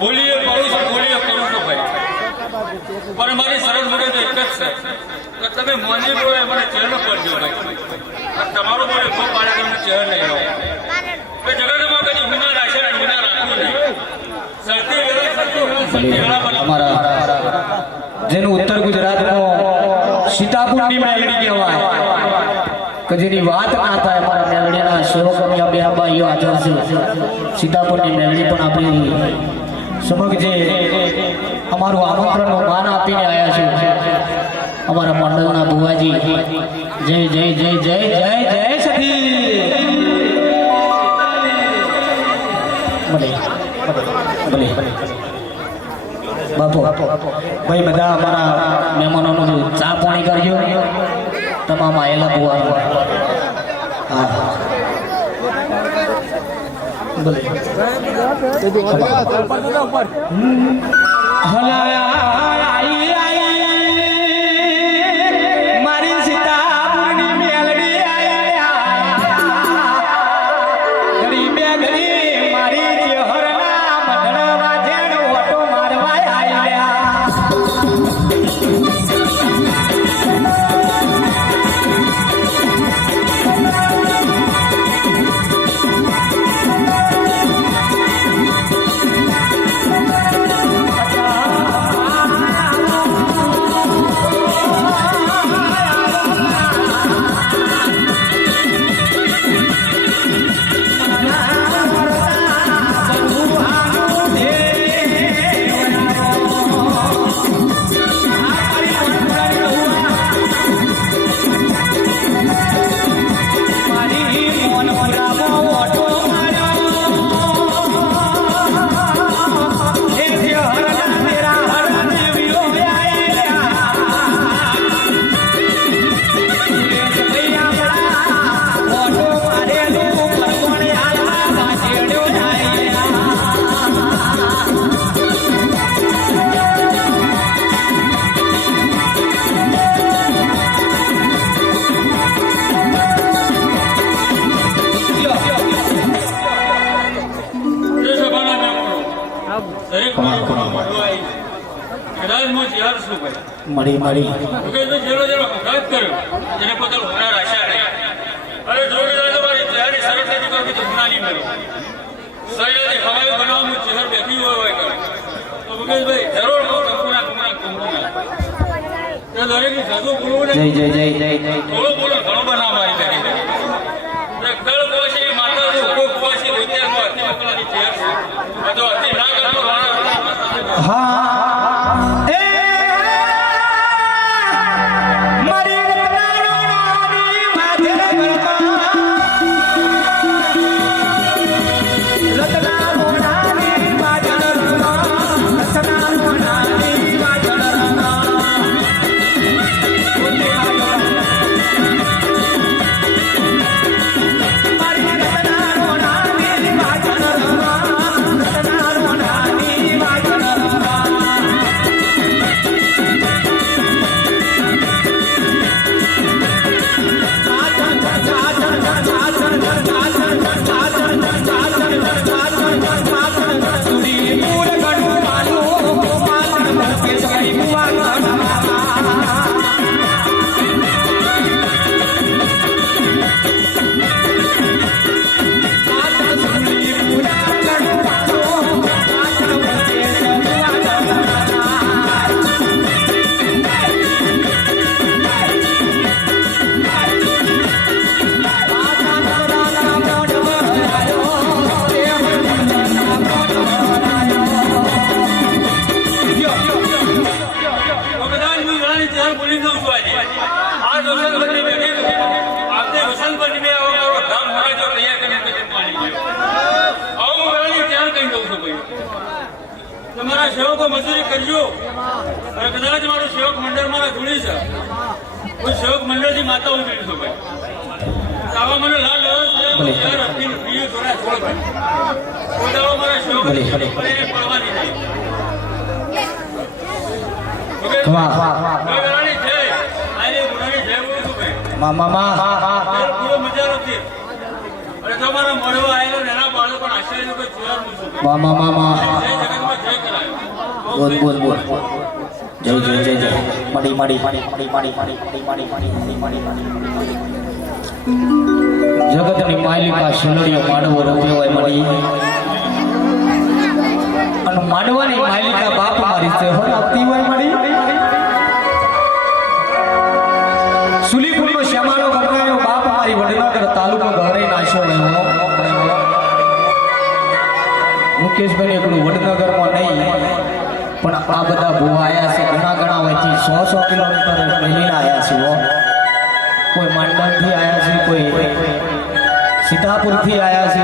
બોલીએ કરું છું બોલીએ કરું છું ભાઈ, પણ મારી સરળ મુદ્દે તો એક જ છે કે તમે મને બોલે મને ચહેર ન કરજો ભાઈ. તમારું બોલે ખૂબ પાડે તમને ચહેર નહીં લો કે જગતમાં કદી ગુના રાખે ને ગુના રાખવું નહીં. અમારા જેનું ઉત્તર ગુજરાતમાં સીતાપુરની મેલડી કહેવાય કે જેની વાત ના થાય અમારા મેલડીના સેવકોની બે ભાઈઓ હાજર છે. સીતાપુરની મેલડી પણ આપણી સમક્ષ જે અમારું આમંત્રણનું માન આપીને આવ્યા છે અમારા મંડળના બુવાજી. જય જય જય જય જય જય સખી. ભલે ભલે બાપુ ભાઈ બધા અમારા મહેમાનોનું ચા પાણી કરજો તમામ આયેલા બુવાનું. હા ભલે મારી સીતાપુરની મેલડી ગરીબે ગરીબ મારી ચેહરના મંડળવા જેણ ઓટો મારવા આયા. મળી મળી જેનો જેનો અપરાધ કર્યો જેને પોતાનો હુનાર આશા નહીં. અરે જોડેદાર તમારી ચહેરી સરળતાથી કોઈ તો ગુના નહીં મળી. શરીરથી હવાઈ બનાવવાનું ચહેર બેઠી હોય કરે તો મુકેશભાઈ જરૂર કંકુના તે દરેકની સાધુ બોલવું જય જય જય જય જય થોડો બોલો ઘણો બનાવ મારી બેઠી કળ પોશે માતા કોક પોશે વિદ્યામાં અતિ મોકલાની ચહેર છે બધો અતિ ના કરતો. હા મારી આજ વસંત પંચમી બેઠી આજે વસંત પંચમી આવો મારો ધામ મહારાજો તૈયાર કરીને પછી પાણી ગયો આવું વેળાની ધ્યાન કહી દઉં છું ભાઈ તમારા સેવકો મજૂરી કરજો અને કદાચ મારું સેવક મંડળ મારા જોડી છે કોઈ સેવક મંડળથી માતા ઉતરી છું ભાઈ આવા મને લાલ શહેર અફીણ પીએ થોડા છોડ ભાઈ કોઈ દાડો મારા સેવક પડવાની નહીં વેળાની જય આજે ગુનાની જય બોલું છું ભાઈ પૂરો મજાનો છે અને જો મારા મળવા આવેલો એના બાળકો પણ આશ્ચર્ય કોઈ જોવાનું છું જય જગતમાં જય કરાયો બોલ જય મડી જગતની માલિકા શિલડીઓ માડવો રૂપિયો હોય મળી અને માડવાની માલિકા બાપ મારી છે આપતી હોય મળી સુલીપુરનો શ્યામાનો ગંગાનો બાપ મારી વડનગર તાલુકો ગહરે નાશ્યો રહ્યો મુકેશભાઈ એકલું વડનગરમાં નહીં પણ આ બધા ભૂવા આવ્યા છે ઘણા હોયથી 100 કિલોમીટર પહેલીને આવ્યા છે કોઈ માંડણથી આવ્યા છે કોઈ સીતાપુરથી આવ્યા છે